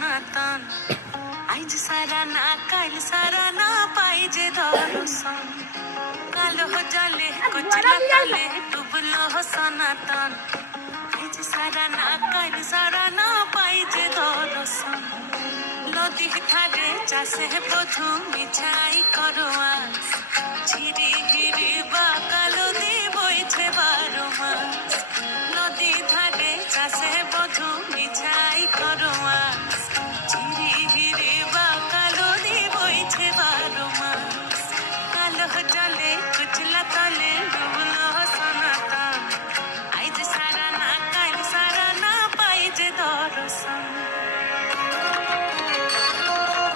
সনাতন আইজ সারা না কাল সারা না পাই যে দর্শন কালো জলে কুচলা তলে ডুবলো সনাতন আইজ সারা না কাল সারা না পাই যে দর্শন নদী ধারে চাষে বধু মিছাই করোয়া ঝিরি হিরি বা কালো দি বইছে বা